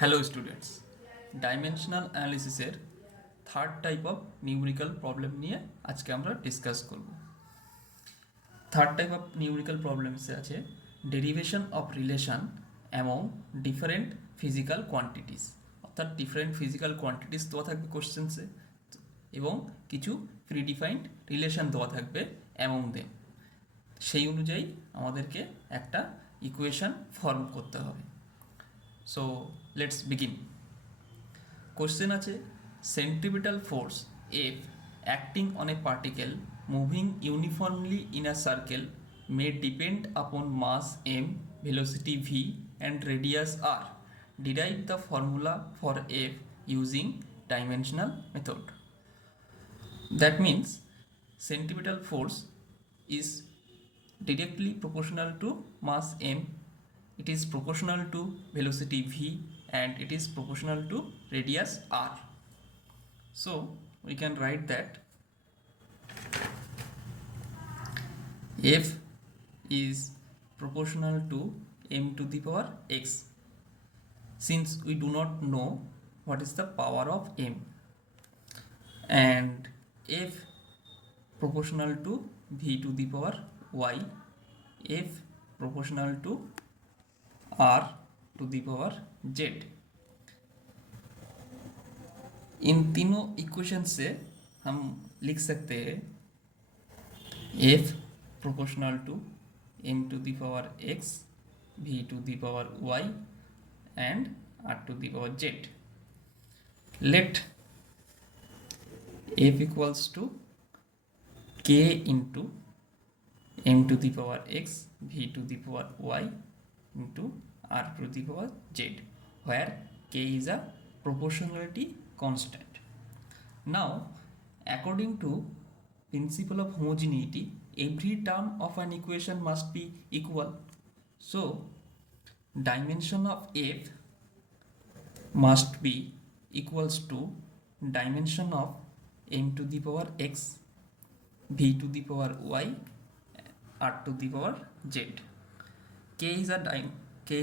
Hello students, dimensional অ্যানালিসিসের third type of numerical problem নিয়ে আজকে আমরা ডিসকাস করব। থার্ড টাইপ অফ নিউমেরিক্যাল প্রবলেমসে আছে derivation of relation among different physical quantities, অর্থাৎ ডিফারেন্ট ফিজিক্যাল কোয়ান্টিটিস দেওয়া থাকবে কোশ্চেন্সে এবং কিছু প্রিডিফাইন্ড রিলেশন দেওয়া থাকবে অ্যামং দেম। সেই অনুযায়ী আমাদেরকে একটা ইকুয়েশন ফর্ম করতে হবে। So let's begin. কোশ্চেন আছে centripetal force F acting on a particle moving uniformly in a circle may depend upon mass m, velocity v and radius r. Derive the formula for F using dimensional method. That means centripetal force is directly proportional to mass m, it is proportional to velocity v and it is proportional to radius r. So we can write that F is proportional to m to the power x, since we do not know what is the power of m, and F proportional to v to the power y, F proportional to r to the power z. इन तीनों equation से हम लिख सकते हैं F proportional to m to the power x, v to the power y and r to the power z. Let F equals to k into m to the power x, v to the power y into r to the power z, where k is a proportionality constant. Now, according to principle of homogeneity, every term of an equation must be equal. So, dimension of F must be equals to dimension of m to the power x, v to the power y, r to the power z. K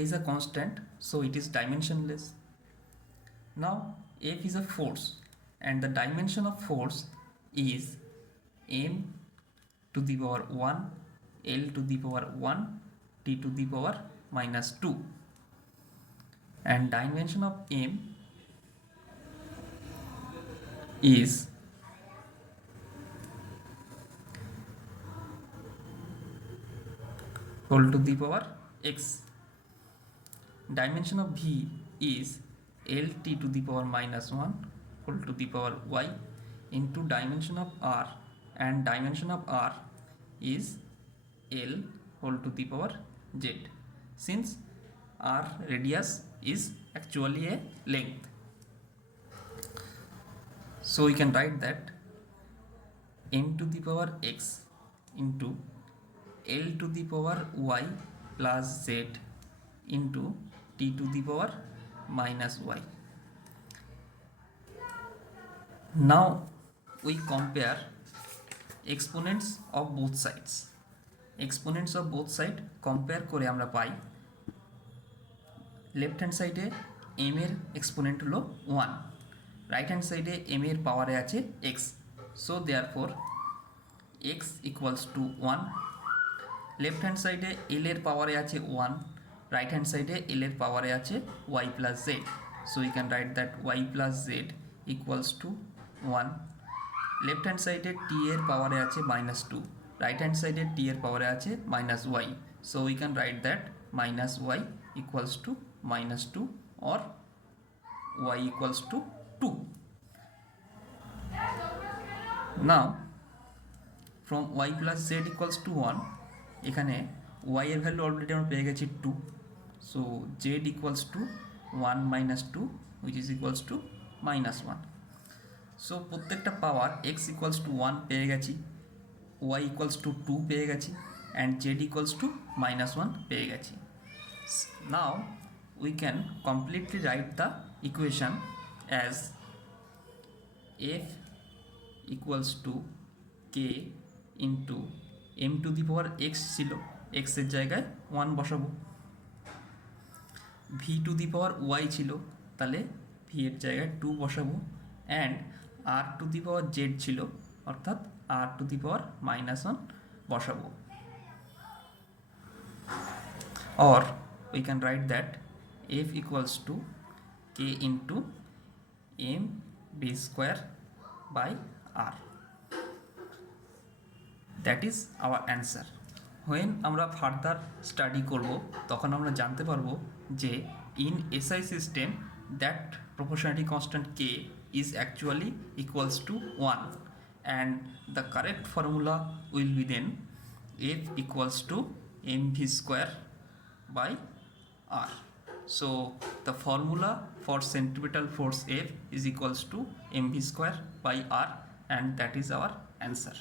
is a constant, so it is dimensionless. Now F is a force and the dimension of force is m to the power 1, L to the power 1, T to the power minus 2, and dimension of m is whole to the power x. Dimension of v is lt to the power minus 1 whole to the power y into dimension of r, and dimension of r is l whole to the power z, since r radius is actually a length. So we can write that m to the power x into l to the power y plus z into t to the power minus y. Now we compare exponents of both sides. Exponents of both side compare করে আমরা পাই left hand সাইডে m এর exponent হলো 1, right hand সাইডে m এর পাওয়ারে আছে x, so therefore x equals to 1. Left hand সাইডে l এর পাওয়ারে আছে 1, right hand side l এর পাওয়ারে আছে y plus z, so we can write that y plus z equals to 1. left hand side t এর পাওয়ারে আছে minus 2, right hand side t এর পাওয়ারে আছে minus y, so we can write that minus y equals to minus 2 or y equals to 2. Now from y plus z equals to 1, এখানে y এর value already আমরা পেয়ে গেছি 2, so z equals to 1 minus 2 which is equals to minus 1. so প্রত্যেকটা পাওয়ার x equals to 1 পেয়ে গেছি, y equals to 2 পেয়ে গেছি and z equals to minus 1 পেয়ে গেছি. Now we can completely write the equation as f equals to k into m to the power x ছিল, x এর জায়গায় 1 বসাবো, v to the power y ছিল, তাহলে ভি এর জায়গায় 2 বসাবো and r to the power z ছিল অর্থাৎ আর টু দি পাওয়ার -1 বসাবো। Or we can write that f equals to k into m b square by r. That is our answer. When আমরা further study করব তখন আমরা জানতে পারবো যে in SI system that proportionality constant k is actually equals to 1 and the correct formula will be then f equals to mv square by r. So the formula for centripetal force F is equals to mv square by r and that is our answer.